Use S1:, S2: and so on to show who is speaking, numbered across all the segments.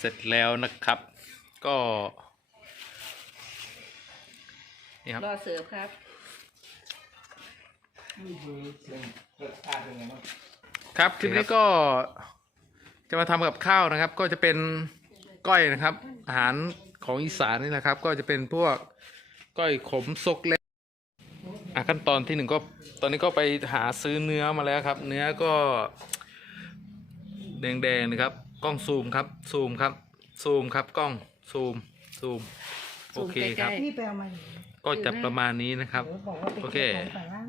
S1: เสร็จแล้วนะครับ ก็นี่ครับ
S2: รอเสิร์ฟครับ
S1: ครับคลิปนี้ก็จะมาทำกับข้าวนะครับ ก็จะเป็นก้อยนะครับ อาหารของอีสานนี่นะครับ ก็จะเป็นพวกก้อยขมซกเล็กอะขั้นตอนที่หนึ่งก็ตอนนี้ก็ไปหาซื้อเนื้อมาแล้วครับ เนื้อก็แดงๆนะครับ กล้องซูมครับ ซูมครับ ซูมครับกล้องซูมซูมโอเคครับ
S3: นี่ไปเอามา
S1: ก็จะประมาณนี้นะครับ
S3: เดี๋ยวบอกว่าไป
S1: โอเค
S3: ก็บของแต่ละ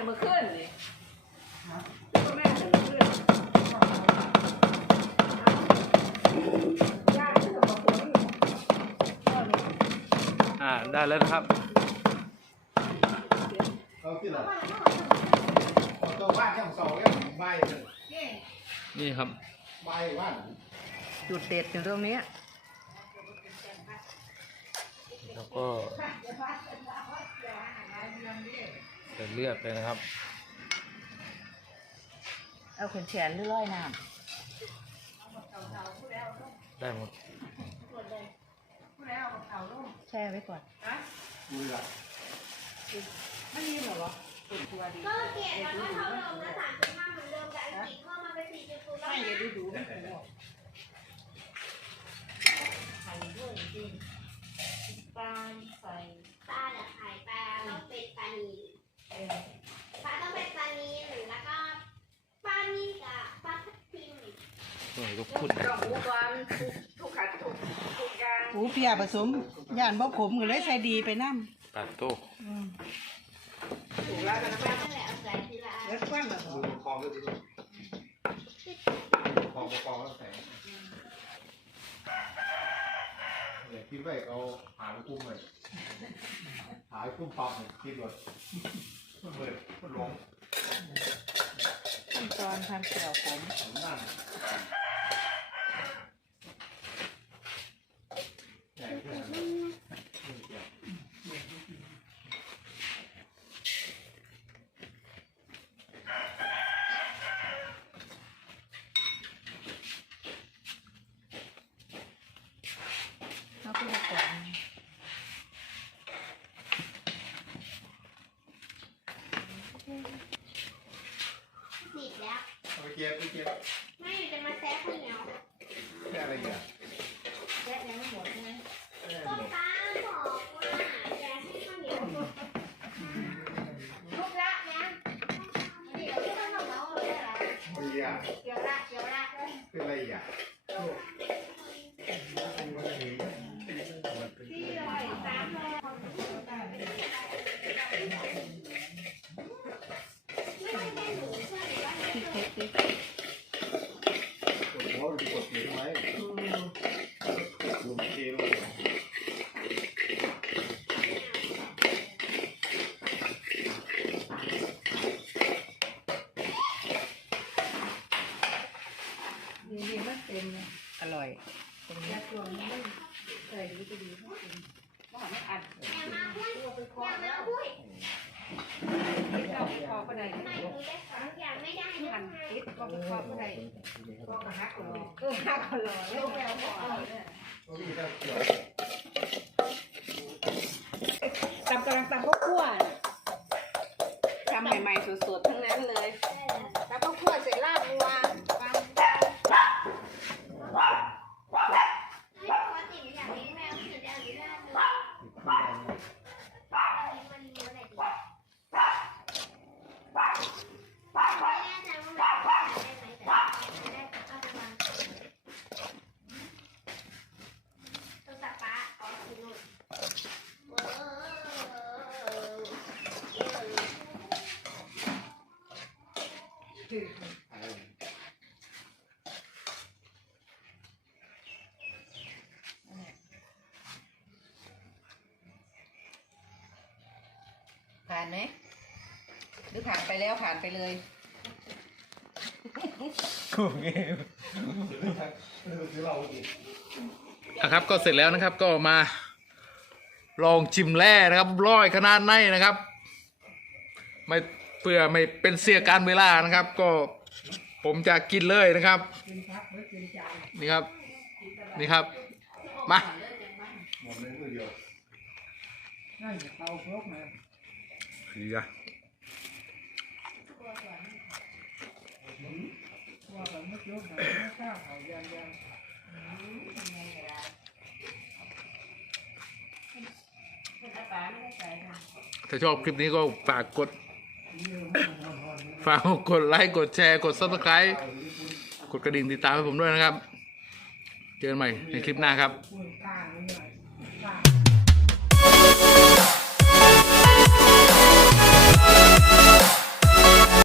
S2: เนี่ยมาขึ้นนี่คือบ่แม่เนี่ยมาขึ้นย่างคือบ่ขึ้น
S1: อ่าได้แล้วนะครับ
S4: เอาที่ไหนเอาตัวบ้านช่างสองเนี่ยใบเลย
S1: นี่ครับ
S4: ใบบ้าน
S2: จุดเด็ดอยู่ตรงเนี้ย
S1: แล้วก็ ใส่เลือดเลยนะครับ
S2: เอาแขนแขนหรือร้อยน้
S1: ได้หมดำ
S2: แช่ไว้ก่อน
S4: ดูละ
S2: ไม่มีหรอ
S5: ก็เปลี่ยนแล้วก็เท่าเดิมนะสามจุดห้าเหมือนเดิมแต่อังกฤษเพิ่มมาเป็นสี่จุดศูนย์แล้ว
S2: ไม่
S5: นะ
S2: จะดูดูไม่ถูก
S5: ปลาใส่ปลาแต่ไข่ปลาต้องเป็นปลานีปลาต้องเป็นปลานีหรือแล้วก็ปลานีกับปลาทับทิม
S1: ห น่ก็พูดนะ
S2: ต้องหูก่อนทุกขัดทุกทุกอย่าง
S3: หูเปียผสมย่านบ่ขมก็เลยใส่ดีไปน้
S1: ตัดโต้ำ
S3: อืม
S2: ถูกแล้วกันนะ
S5: นั่นแหละเอาใส่ทีละอัน
S3: แล้วกว้างแบบ
S4: ดูคลองด้วยดิคองคองแล้วแสงเนี่ยคิดไว้เอาหาไปคุ้มเลยหาไปคุ้มปั๊มเลยคิดว่าเปิดมันลง
S2: ขั้นตอนทำเกี่ยวผม
S4: นั่นใหญ่ขึ้นนะ
S2: แล้วก็ก่อน
S5: ติดแล้ว
S4: เอาไปเก็บไปเก็บ
S5: ไม่จะมาแซ่ข้าวเหนียว
S4: แค่อะไรอย่างเงี้ย
S2: แช่ยังไม่หมดใช่ไหม
S5: ต้นตาลบอกว่าแกให้ข้าวเหนียวลูกละนะเดี๋ยวที่ต้องบอกว่าอะไรล่ะ
S4: ไม่ยาก
S5: เดี๋ยวละเดี๋ยวละ
S4: คืออะไรอย่าง
S5: ที่ร้อยสามร้อยไม่ใช่แค่หนูเพื่อนหรือว่า
S2: ที่เท็จที่
S4: กดหัวหรือกดเหรียญไหมลุงเกล
S2: ดีดีมันเต็มเลยอร่อยตรงนี้ตัวนี้ ใส่ดีก็ดีมากเลยว่าไม่อัด
S5: อย่ามาพูดอย่ามาพูด
S2: ไม่เอาไปคอก็ได้
S5: ไม่หนูได้สองอย่างไม่ได้นะ
S2: หัน
S5: คะ
S2: คิดก็ไปคอก็ได้ก็กระหักรอเออหักรอแล้วแมวก็เอาเนี่ย
S4: ก็มีแต่เกี่ยว
S2: ตำกำลังตำข้าวคั่วน่ะทำใหม่ๆสดๆทั้งนั้นเลยตำข้าวคั่วเสร็จลาบวัวฟัง
S5: ไม่ปกติหนูอยากเลี้ยงแมวหนูจะอนุญาตเลยมันมีอะไรดีไม่แน่ใจว่ามันจะได้ไหมแต่ได้แต่ก็จะวางตัวตัดปลา
S2: ไหมหรือผ่านไปแล้วผ่านไปเลย
S4: คือเราอีก
S1: นะครับก็เสร็จแล้วนะครับก็มา ลองชิมแร่นะครับร้อยขนาดไหนนะครับ ไม่เพื่อไม่เป็นเสียการเวลานะครับ ก็ผมจะกินเลยนะครับ นี่ครับ นี่ครับ มา
S4: หม ดเลยมือเดียว
S1: ดีอะถ้าชอบคลิปนี้ก็ฝากกด ฝากกดไลค์ กดแชร์ กด subscribe กดกระดิ่งติดตามให้ผมด้วยนะครับ เจอกันใหม่ในคลิปหน้าครับ